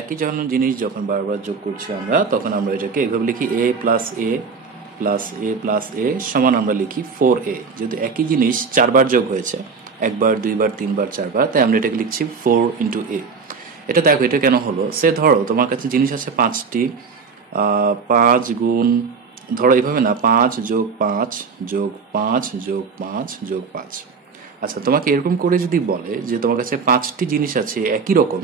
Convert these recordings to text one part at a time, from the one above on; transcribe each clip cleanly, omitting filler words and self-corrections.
একই যখন জিনিস যখন বারবার যোগ করছি আমরা, তখন আমরা এটাকে এইভাবে লিখি a plus A plus A plus A সমান আমরা লিখি 4a। যেহেতু একই জিনিস চারবার যোগ হয়েছে, একবার, দুইবার, তিনবার, চারবার, তাই আমরা এটাকে লিখছি 4 ইন্টু এ। এটা দেখো, এটা কেন হলো, সে ধরো তোমার কাছে জিনিস আছে 5টি, 5 গুণ, ধরো এইভাবে না, 5 যোগ 5 যোগ 5 যোগ 5 যোগ 5। আচ্ছা, তোমাকে এরকম করে যদি বলে যে তোমার কাছে 5টি জিনিস আছে একই রকম,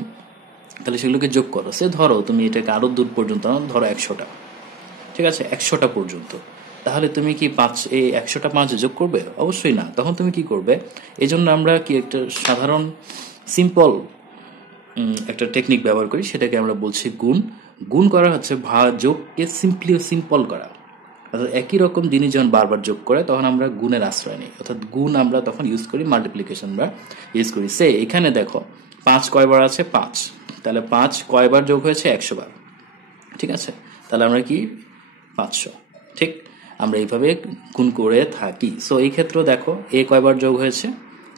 তাহলে সেগুলোকে যোগ করো। সে ধরো তুমি এটাকে আরো দূর পর্যন্ত নাও, ধরো 100টা, ঠিক আছে, 100টা পর্যন্ত। তাহলে তুমি কি এই 100টা 5 যোগ করবে? অবশ্যই না। তখন তুমি কি করবে? এই জন্য আমরা কি একটা সাধারণ সিম্পল একটা টেকনিক ব্যবহার করি, সেটাকে আমরা বলছি গুণ। গুণ করা হচ্ছে যোগকে সিম্পল করা। অর্থাৎ একই রকম জিনিস যখন বারবার যোগ করে, তখন আমরা গুণের আশ্রয় নিই, অর্থাৎ গুণ আমরা তখন ইউজ করি, মাল্টিপ্লিকেশন আমরা ইউজ করি। এখানে দেখো 5 কয়বার আছে? 5। তাহলে 5 কয়বার যোগ হয়েছে? 100 বার। ঠিক আছে, তাহলে আমরা কি 500। ঠিক, আমরা এইভাবে গুণ করে থাকি। এই ক্ষেত্রে দেখো এ কয়বার যোগ হয়েছে?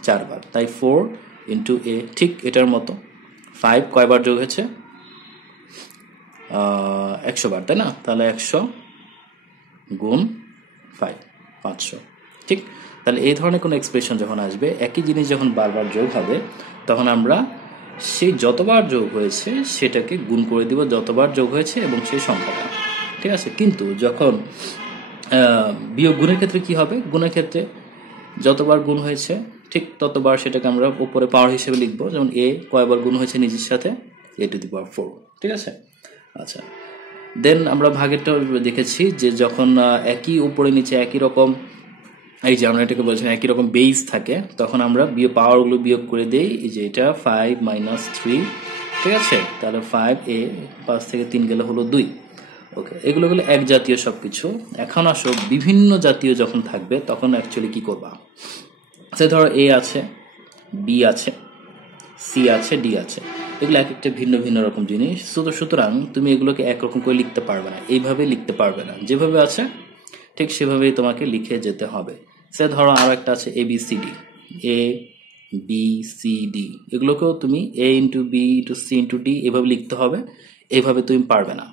4 বার, তাই 4 ইন্টু এ। ঠিক এটার মতো 5 কয়বার যোগ হয়েছে? 100 বার, তাই না? তাহলে 100 গুণ 5, 500। ঠিক, তাহলে এই ধরনের কোনো এক্সপ্রেশন যখন আসবে, একই জিনিস যখন বারবার যোগ হবে, তখন আমরা সেই যতবার যোগ হয়েছে সেটাকে গুণ করে দিব যতবার যোগ হয়েছে এবং সেই সংখ্যাটা। ঠিক আছে, কিন্তু যখন বিয়োগ গুণের ক্ষেত্রে কি হবে? গুণের ক্ষেত্রে যতবার গুণ হয়েছে ঠিক ততবার সেটাকে আমরা উপরে পাওয়ার হিসেবে লিখবো। যেমন এ কয়বার গুণ হয়েছে নিজের সাথে? a টু দি পাওয়ার 4। ঠিক আছে, আচ্ছা। দেন আমরা ভাগেরটা দেখেছি যে যখন একই উপরে নিচে একই রকম, এই যে আমরা এটাকে বলছিলাম একই রকম বেস থাকে, তখন আমরা পাওয়ারগুলো বিয়োগ করে দেই। এই যে এটা 5 মাইনাস 3, ঠিক আছে, তাহলে 5a, 5 থেকে 3 গেলে হলো 2। ওকে, এগুলো হলো এক জাতীয় সবকিছু। এখন আসো বিভিন্ন জাতীয় যখন থাকবে, তখন অ্যাকচুয়ালি কি করবা? ধরো এ আছে, বি আছে, সি আছে, ডি আছে, এগুলো এক একটা ভিন্ন ভিন্ন রকম জিনিস। সুতরাং তুমি এগুলোকে একরকম করে লিখতে পারবে না, এইভাবে লিখতে পারবে না। যেভাবে আছে ঠিক সেভাবেই তোমাকে লিখে যেতে হবে। ধরো আরো একটা আছে A B C D, A B C D, এগুলোকেও তুমি A into B into C into D এভাবে লিখতে হবে। এইভাবে তুমি পারবে না।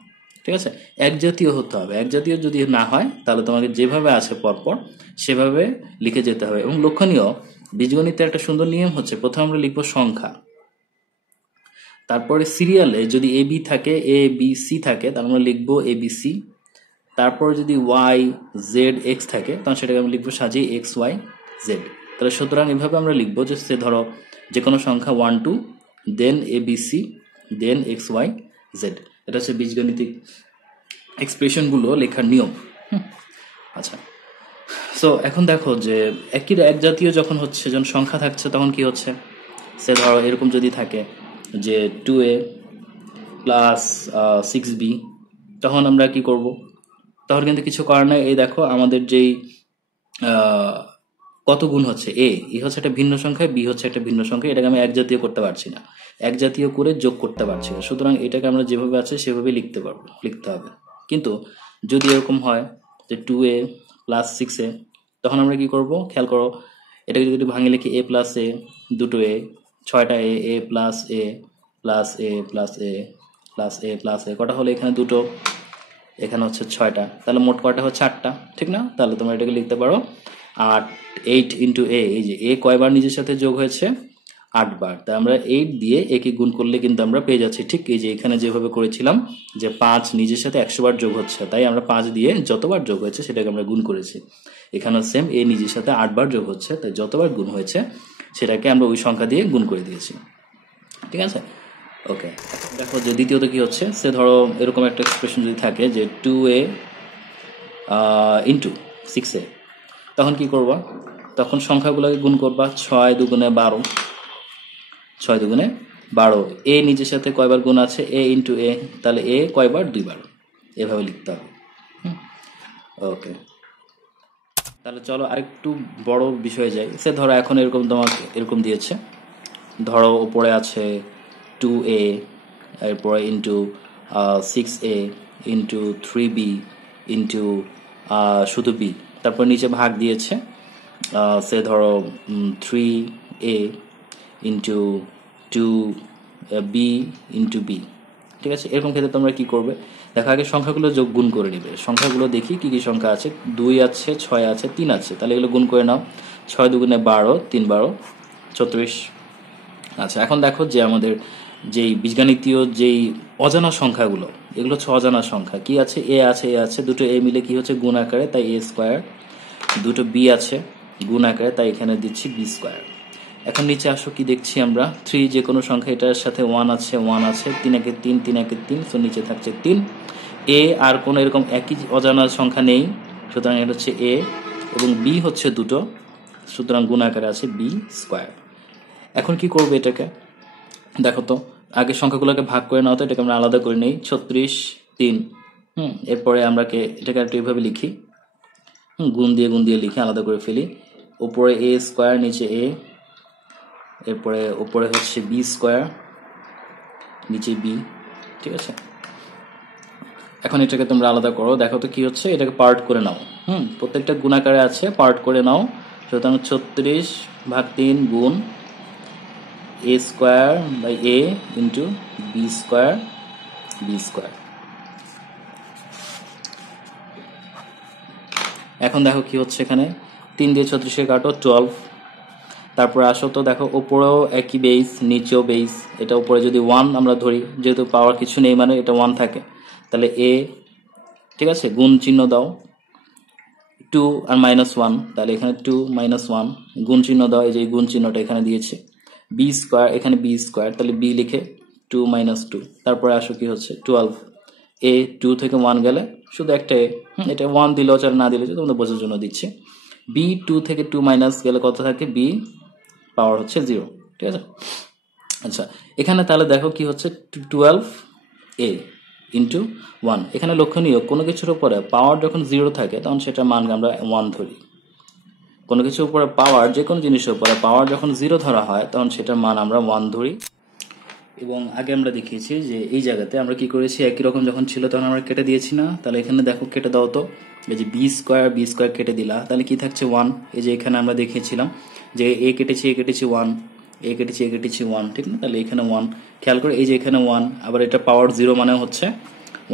ঠিক আছে, এক জাতীয় হতে হবে। এক জাতীয় যদি না হয়, তাহলে তোমাকে যেভাবে আছে পরপর সেভাবে লিখে যেতে হবে। এবং লক্ষণীয়, বীজগণিতের একটা সুন্দর নিয়ম হচ্ছে, প্রথমে আমরা লিখবো সংখ্যা, তারপরে সিরিয়ালে যদি এ বি থাকে, এ বি সি থাকে, তাহলে আমরা লিখবো এ বি সি। তারপর যদি ওয়াই জেড এক্স থাকে, তখন সেটাকে আমরা লিখবো সাজিয়ে এক্স ওয়াই জেড। তাহলে সুতরাং এভাবে আমরা লিখবো যে ধরো যে কোনো সংখ্যা 1 2, দেন এ বি সি, দেন এক্স ওয়াই জেড। এটা হচ্ছে বীজগণিতিক এক্সপ্রেশনগুলো লেখার নিয়ম। আচ্ছা, এখন দেখো যে এক জাতীয় যখন হচ্ছে, যখন সংখ্যা থাকছে, তখন কি হচ্ছে? ধরো এরকম যদি থাকে যে 2a প্লাস 6b, তখন আমরা কি করব? তখন কিন্তু কিছু করার নাই। এই দেখো আমাদের যেই কত গুণ হচ্ছে, এ হচ্ছে একটা ভিন্ন সংখ্যা, বি হচ্ছে একটা ভিন্ন সংখ্যা, এটাকে আমি এক জাতীয় করতে পারছি না, এক জাতীয় করে যোগ করতে পারছি না। সুতরাং এটাকে আমরা যেভাবে আছে সেভাবে লিখতে হবে। কিন্তু যদি এরকম হয় যে 2a প্লাস 6a, তখন আমরা কি করব? খেয়াল করো, এটাকে যদি ভাঙে লিখি এ প্লাস এ, দুটো এ, 6টা এ, এ plus A plus A plus A plus A plus এ, কটা হলো? এখানে দুটো, এখানে হচ্ছে 6টা, তাহলে মোট কয়টা হচ্ছে? 8টা, ঠিক না? তাহলে তোমরা এটাকে লিখতে পারো 8 ইন্টু এ। এই যে এ কয়বার নিজের সাথে যোগ হয়েছে? 8 বার। তাই আমরা 8 দিয়ে একে গুণ করলে কিন্তু আমরা পেয়ে যাচ্ছি ঠিক এই যে এখানে যেভাবে করেছিলাম যে 5 নিজের সাথে 100 বার যোগ হচ্ছে, তাই আমরা 5 দিয়ে যতবার যোগ হয়েছে সেটাকে আমরা গুণ করেছি। এখানেও সেম, এ নিজের সাথে 8 বার যোগ হচ্ছে, তাই যতবার গুণ হয়েছে সেটাকে আমরা ওই সংখ্যা দিয়ে গুণ করে দিয়েছি। ঠিক আছে, ওকে। দেখো যে দ্বিতীয়ত কি হচ্ছে, ধরো এরকম একটা এক্সপ্রেশন যদি থাকে যে 2a ইন্টু 6a, তখন কি করবা? তখন সংখ্যাগুলোকে গুণ করবা। 6 দুগুণে 12, 6 দুগুণে 12। এ নিজের সাথে কয়বার গুণ আছে? এ ইন্টু এ, তাহলে এ কয়বার? 2 বার। এভাবে লিখতে হবে। ওকে, তাহলে চলো আরেকটু বড় বিষয়ে যাই। ধরো এখন এরকম তোমাকে এরকম দিয়েছে, ধরো উপরে আছে 2a, এরপরে into 6a into 3b into শুধু b, তারপর নিচে ভাগ দিয়েছে ধরো 3a into 2b into b, ঠিক আছে। এরকম ক্ষেত্রে তোমরা কি করবে, দেখো আগে সংখ্যাগুলো যোগ গুণ করে নিবে। সংখ্যাগুলো দেখি কি কি সংখ্যা আছে, 2 আছে, 6 আছে, 3 আছে, তাহলে এগুলো গুণ করে নাও। 6 দুগুণে 12, 3 12 34। আচ্ছা, এখন দেখো যে আমাদের যেই বীজগাণিতীয় যেই অজানা সংখ্যাগুলো, এগুলো হচ্ছে অজানা সংখ্যা। কি আছে, এ আছে, এ আছে, দুটো এ মিলে কি হচ্ছে গুণ আকারে, তাই এ স্কোয়ার। দুটো বি আছে গুণ আকারে, তাই এখানে দিচ্ছি বি স্কোয়ার। এখন নিচে আসো, কি দেখছি আমরা, 3 যে কোনো সংখ্যা, এটার সাথে 1 আছে, 1 আছে, 3 একে 3, 3 একে 3, তো নিচে থাকছে 3। এ আর কোনো এরকম একই অজানা সংখ্যা নেই, সুতরাং এটা হচ্ছে এ, এবং বি হচ্ছে দুটো, সুতরাং গুণ আকারে আছে বি স্কোয়ার। এখন কি করবে এটাকে, দেখো তো আগে সংখ্যাগুলোকে ভাগ করে নাও, তো এটাকে আমরা আলাদা করে নিই। 36, 3। এরপরে আমরা এটাকে একটু এইভাবে লিখি, গুণ দিয়ে লিখে আলাদা করে ফেলি। উপরে এ স্কোয়ার, নিচে এ, এরপরে উপরে হচ্ছে বি স্কোয়ার, নিচে বি, ঠিক আছে। এখন এটাকে তোমরা আলাদা করো, দেখো তো কি হচ্ছে, এটাকে পার্ট করে নাও। প্রত্যেকটা গুণাকারে আছে, পার্ট করে নাও। সুতরাং 36/3 গুণ A square by A into B square, B square. এখন দেখো কি হচ্ছে, এখানে 3 দিয়ে 36 কাটো, 12। তারপরে আসো তো দেখো, ওপরেও একই বেস, নিচেও বেস। এটা উপরে যদি 1 আমরা ধরি, যেহেতু পাওয়ার কিছু নেই মানে এটা 1 থাকে, তাহলে এ, ঠিক আছে, গুণ চিহ্ন দাও। 2 আর -1, তাহলে এখানে 2 - 1, গুণ চিহ্ন দাও, এই যে গুণ চিহ্নটা এখানে দিয়েছে। বি স্কোয়ার, এখানে বি স্কোয়ার, তাহলে বি লিখে 2 - 2। তারপরে আসো কি হচ্ছে 12। এ 2 থেকে 1 গেলে শুধু একটা এ, এটা 1 দিলেও চাল, না দিলে তোমাদের বোঝার জন্য দিচ্ছি। বি 2 থেকে 2 মাইনাস গেলে কত থাকে, বি পাওয়ার হচ্ছে 0, ঠিক আছে। আচ্ছা, এখানে তাহলে দেখো কি হচ্ছে 12a ইন্টু 1। এখানে লক্ষণীয়, কোনো কিছুর উপরে পাওয়ার যখন 0 থাকে তখন সেটার মান আমরা 1 ধরি। কোনো কিছুর উপরে পাওয়ার, যে কোনো জিনিসের উপরে পাওয়ার যখন 0 ধরা হয় তখন সেটার মান আমরা 1 ধরি। এবং আগে আমরা দেখিয়েছি যে এই জায়গাতে আমরা কি করেছি, একই রকম যখন ছিল তখন আমরা কেটে দিয়েছি না, তাহলে এখানে দেখো কেটে দাও তো, এই যে বি স্কোয়ার কেটে দিলা, তাহলে কি থাকছে 1। এই যে এখানে আমরা দেখিয়েছিলাম যে এ কেটেছি 1, এ কেটেছি 1, ঠিক না, তাহলে এখানে 1। খেয়াল করে এই যে এখানে 1, আবার এটা পাওয়ার 0 মানে হচ্ছে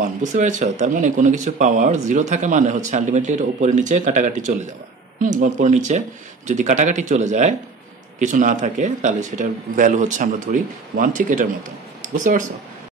1, বুঝতে পেরেছো। তার মানে কোনো কিছু পাওয়ার 0 থাকে মানে হচ্ছে আলটিমেটলি এটা উপরে নিচে কাটাকাটি চলে যাওয়া। উপরে নিচে যদি কাটাকাটি চলে যায়, কিছু না থাকে, তাহলে সেটার ভ্যালু হচ্ছে আমরা ধরি 1, ঠিক এটার মতো, বুঝতে পারছো।